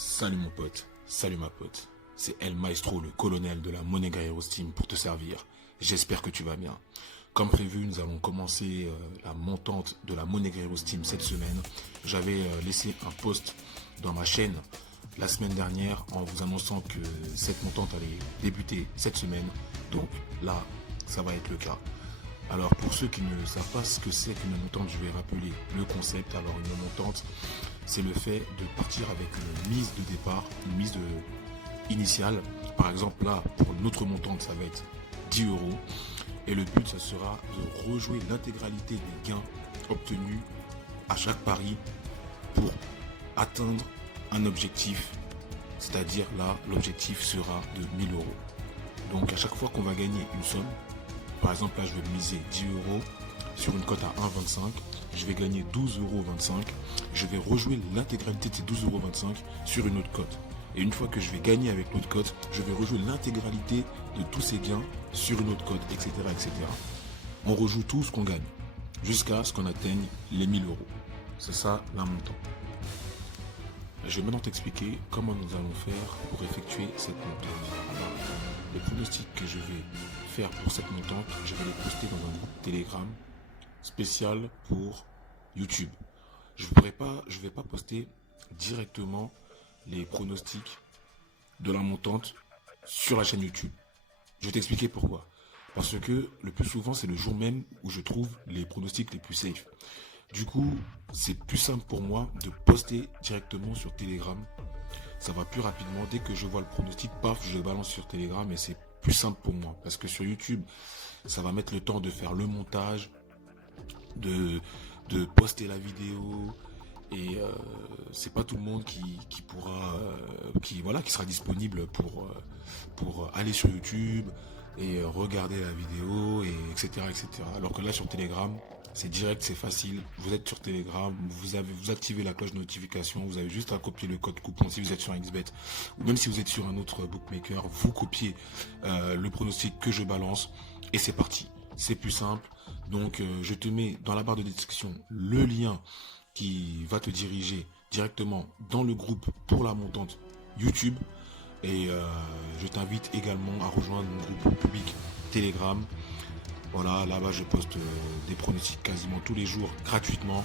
Salut mon pote, salut ma pote. C'est El Maestro, le colonel de la Monega Heroes Team pour te servir. J'espère que tu vas bien. Comme prévu, nous allons commencer la montante de la Monega Heroes Team cette semaine. J'avais laissé un post dans ma chaîne la semaine dernière en vous annonçant que cette montante allait débuter cette semaine. Donc là, ça va être le cas. Alors pour ceux qui ne savent pas ce que c'est qu'une montante, je vais rappeler le concept. Alors une montante, c'est le fait de partir avec une mise de départ, une mise initiale. Par exemple là, pour notre montante, ça va être 10 €. Et le but, ça sera de rejouer l'intégralité des gains obtenus à chaque pari pour atteindre un objectif. C'est-à-dire là, l'objectif sera de 1000 €. Donc à chaque fois qu'on va gagner une somme, par exemple là je vais miser 10 € sur une cote à 1,25, je vais gagner 12,25 €, je vais rejouer l'intégralité de ces 12,25 € sur une autre cote. Et une fois que je vais gagner avec l'autre cote, je vais rejouer l'intégralité de tous ces gains sur une autre cote, etc. etc. On rejoue tout ce qu'on gagne, jusqu'à ce qu'on atteigne les 1000 €. C'est ça la montante. Je vais maintenant t'expliquer comment nous allons faire pour effectuer cette montante. Alors, les pronostics que je vais faire pour cette montante, je vais les poster dans un groupe Telegram spécial pour YouTube. Je vais pas poster directement les pronostics de la montante sur la chaîne YouTube. Je vais t'expliquer pourquoi. Parce que le plus souvent, c'est le jour même où je trouve les pronostics les plus safe. Du coup, c'est plus simple pour moi de poster directement sur Telegram. Ça va plus rapidement. Dès que je vois le pronostic, paf, je le balance sur Telegram et c'est plus simple pour moi. Parce que sur YouTube, ça va mettre le temps de faire le montage, de poster la vidéo. Et c'est pas tout le monde qui pourra, qui sera disponible pour aller sur YouTube et regarder la vidéo, et etc., etc. Alors que là, sur Telegram, c'est direct, c'est facile. Vous êtes sur Telegram, vous activez la cloche de notification, vous avez juste à copier le code coupon si vous êtes sur XBet, ou même si vous êtes sur un autre bookmaker, vous copiez le pronostic que je balance et c'est parti. C'est plus simple. Donc je te mets dans la barre de description le lien qui va te diriger directement dans le groupe pour la montante YouTube. Et je t'invite également à rejoindre mon groupe public Telegram. Voilà, là-bas je poste des pronostics quasiment tous les jours gratuitement.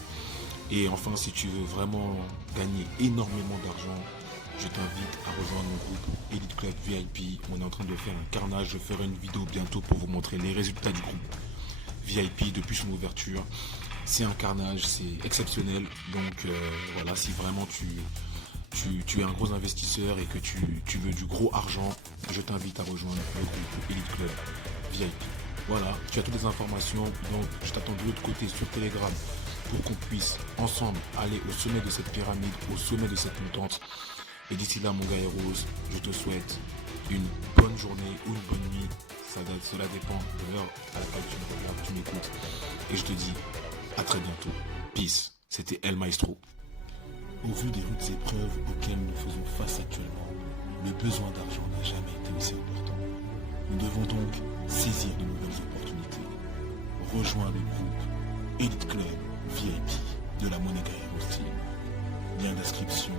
Et enfin, si tu veux vraiment gagner énormément d'argent, je t'invite à rejoindre mon groupe Elite Club VIP. On est en train de faire un carnage. Je ferai une vidéo bientôt pour vous montrer les résultats du groupe VIP depuis son ouverture. C'est un carnage, c'est exceptionnel. Donc voilà, si vraiment tu es un gros investisseur et que tu veux du gros argent, je t'invite à rejoindre le groupe Elite Club VIP. Voilà, tu as toutes les informations, donc je t'attends de l'autre côté sur Telegram pour qu'on puisse ensemble aller au sommet de cette pyramide, au sommet de cette montante. Et d'ici là, mon gars Heroes, je te souhaite une bonne journée ou une bonne nuit. Cela dépend de l'heure à laquelle tu me regardes, tu m'écoutes. Et je te dis à très bientôt. Peace. C'était El Maestro. Au vu des rudes épreuves auxquelles nous faisons face actuellement, le besoin d'argent n'a jamais été aussi important. Nous devons donc saisir de nouvelles opportunités. Rejoins le groupe Elite Club VIP de la Monega Heroes Team. Lien d'inscription